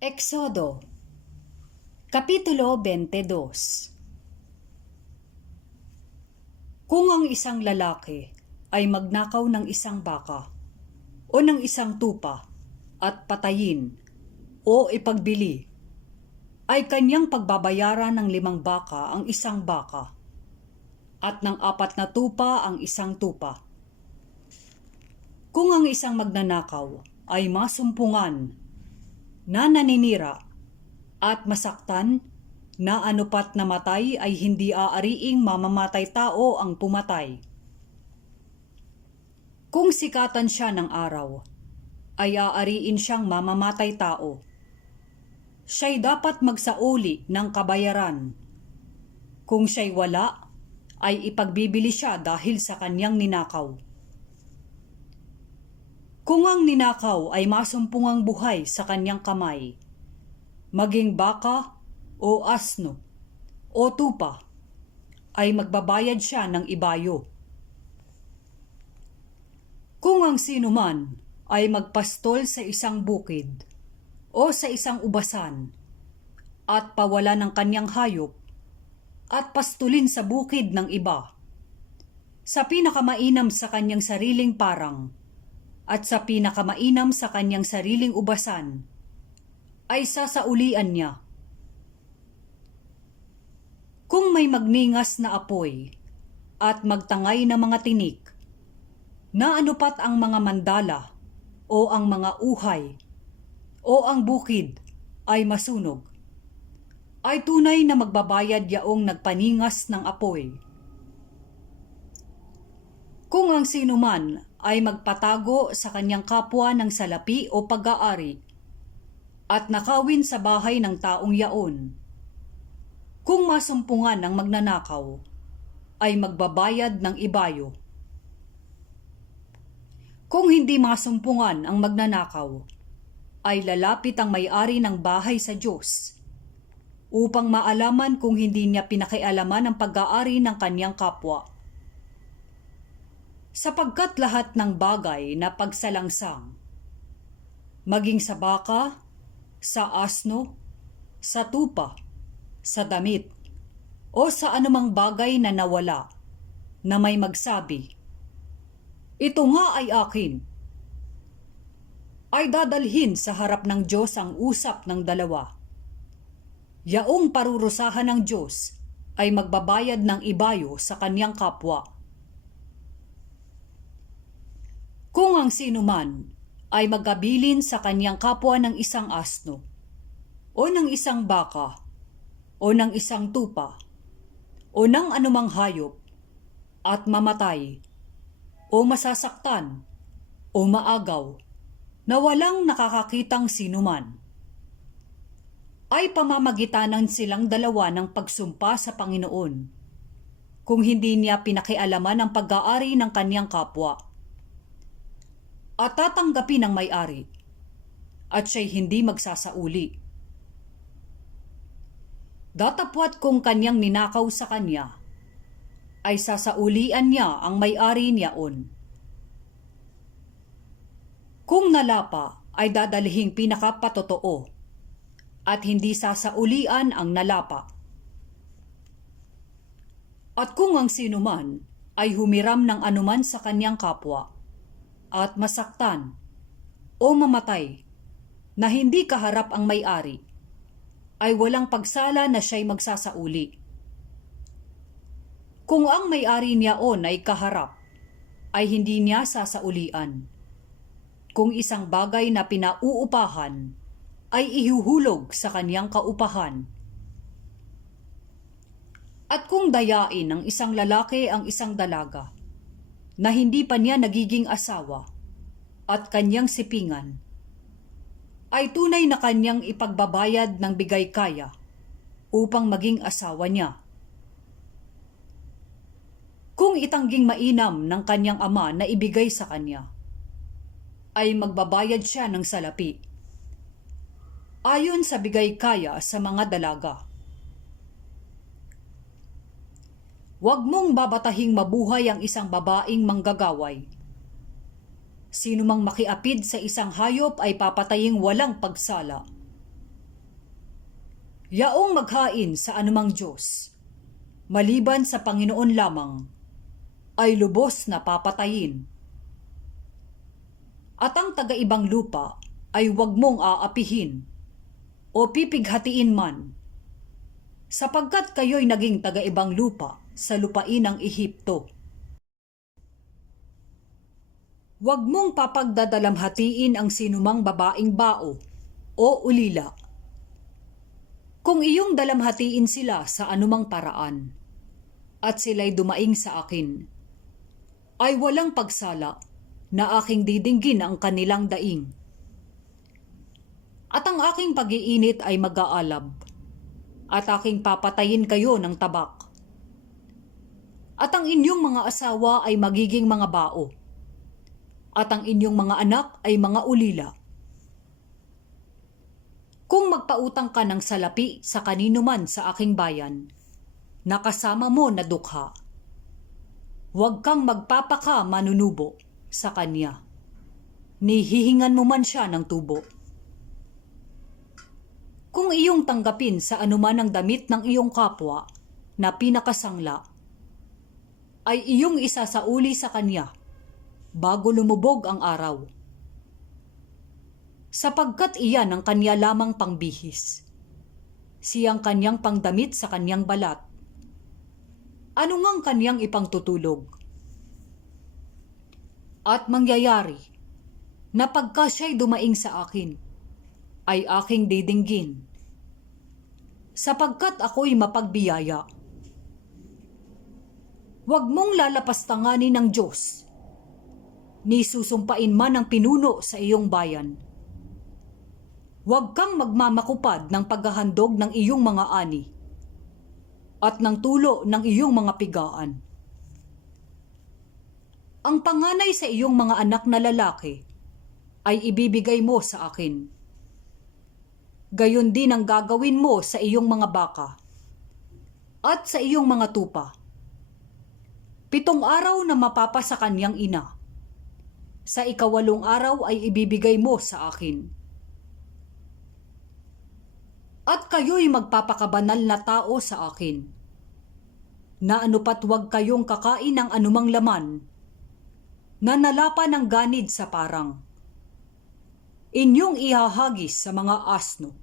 Eksodo, Kapitulo 22. Kung ang isang lalaki ay magnakaw ng isang baka o ng isang tupa at patayin o ipagbili, ay kanyang pagbabayaran ng 5 baka ang isang baka at ng 4 na tupa ang isang tupa. Kung ang isang magnanakaw ay masumpungan na naninira at masaktan na anupat na matay, ay hindi aariing mamamatay tao ang pumatay. Kung sikatan siya ng araw, ay aariin siyang mamamatay tao. Siya'y dapat magsauli ng kabayaran. Kung siya'y wala, ay ipagbibili siya dahil sa kanyang ninakaw. Kung ang ninakaw ay masumpungang buhay sa kanyang kamay, maging baka o asno o tupa, ay magbabayad siya ng ibayo. Kung ang sinuman ay magpastol sa isang bukid o sa isang ubasan at pawala ng kanyang hayop at pastulin sa bukid ng iba, sa pinakamainam sa kanyang sariling parang at sa pinakamainam sa kanyang sariling ubasan, ay sasaulian niya. Kung may magningas na apoy at magtangay na mga tinik, na anupat ang mga mandala o ang mga uhay o ang bukid ay masunog, ay tunay na magbabayad yaong nagpaningas ng apoy. Kung ang sinuman ay magpatago sa kanyang kapwa ng salapi o pag-aari at nakawin sa bahay ng taong yaon, kung masumpungan ng magnanakaw, ay magbabayad ng ibayo. Kung hindi masumpungan ang magnanakaw, ay lalapit ang may-ari ng bahay sa Diyos upang maalaman kung hindi niya pinakialaman ang pag-aari ng kanyang kapwa. Sapagkat lahat ng bagay na pagsalangsang, maging sa baka, sa asno, sa tupa, sa damit, o sa anumang bagay na nawala, na may magsabi, "Ito nga ay akin," ay dadalhin sa harap ng Diyos ang usap ng dalawa. Yaong parurusahan ng Diyos ay magbabayad ng ibayo sa kanyang kapwa. Kung ang sinuman ay magkabilin sa kanyang kapwa ng isang asno, o ng isang baka, o ng isang tupa, o ng anumang hayop, at mamatay, o masasaktan, o maagaw, na walang nakakakitang sinuman, ay pamamagitanan silang dalawa ng pagsumpa sa Panginoon, kung hindi niya pinakialaman ang pag-aari ng kanyang kapwa. At tatanggapin ng may-ari, at siya'y hindi magsasauli. Datapwat kung kanyang ninakaw sa kanya, ay sasaulian niya ang may-ari niyaon. Kung nalapa, ay dadalhing pinakapatotoo, at hindi sasaulian ang nalapa. At kung ang sinuman ay humiram ng anuman sa kanyang kapwa, at masaktan o mamatay na hindi kaharap ang may-ari, ay walang pagsala na siya'y magsasauli. Kung ang may-ari niyaon ay kaharap, ay hindi niya sasaulian. Kung isang bagay na pinauupahan, ay ihuhulog sa kanyang kaupahan. At kung dayain ng isang lalaki ang isang dalaga, na hindi pa niya nagiging asawa, at kanyang sipingan, ay tunay na kanyang ipagbabayad ng bigay kaya upang maging asawa niya. Kung itangging mainam ng kanyang ama na ibigay sa kanya, ay magbabayad siya ng salapi, ayon sa bigay kaya sa mga dalaga. Huwag mong babatahing mabuhay ang isang babaeng manggagaway. Sino mang makiapid sa isang hayop ay papataying walang pagsala. Yaong maghain sa anumang Diyos, maliban sa Panginoon lamang, ay lubos na papatayin. At ang taga-ibang lupa ay huwag mong aapihin o pipighatiin man, sapagkat kayo'y naging taga-ibang lupa sa lupain ng Ehipto. Huwag mong papagdadalamhatiin ang sinumang babaeng bao o ulila. Kung iyong dalamhatiin sila sa anumang paraan, at sila'y dumaing sa akin, ay walang pagsala na aking didinggin ang kanilang daing. At ang aking pag-iinit ay mag-aalab, at aking papatayin kayo ng tabak. At ang inyong mga asawa ay magiging mga bao, at ang inyong mga anak ay mga ulila. Kung magpautang ka ng salapi sa kanino man sa aking bayan, nakasama mo na dukha, huwag kang magpapaka manunubo sa kanya, ni hihingan mo man siya ng tubo. Kung iyong tanggapin sa anuman ang damit ng iyong kapwa na pinakasangla, ay iyong isasauli sa kanya bago lumubog ang araw, sapagkat iyan ang kanya lamang pangbihis, siyang kanyang pangdamit sa kanyang balat. Ano ngang kanyang ipangtutulog? At mangyayari na pagka siya'y dumaing sa akin, ay aking didinggin, sapagkat ako'y mapagbiyaya. Huwag mong lalapastanganin ng Diyos, ni susumpain man ang pinuno sa iyong bayan. Huwag kang magmamakupad ng paghahandog ng iyong mga ani, at ng tulo ng iyong mga pigaan. Ang panganay sa iyong mga anak na lalaki ay ibibigay mo sa akin. Gayon din ang gagawin mo sa iyong mga baka at sa iyong mga tupa. 7 araw na mapapa sa kanyang ina. Sa 8 araw ay ibibigay mo sa akin. At kayo'y magpapakabanal na tao sa akin, na anupat huwag kayong kakain ng anumang laman na nalapa ng ganid sa parang. Inyong ihahagis sa mga asno.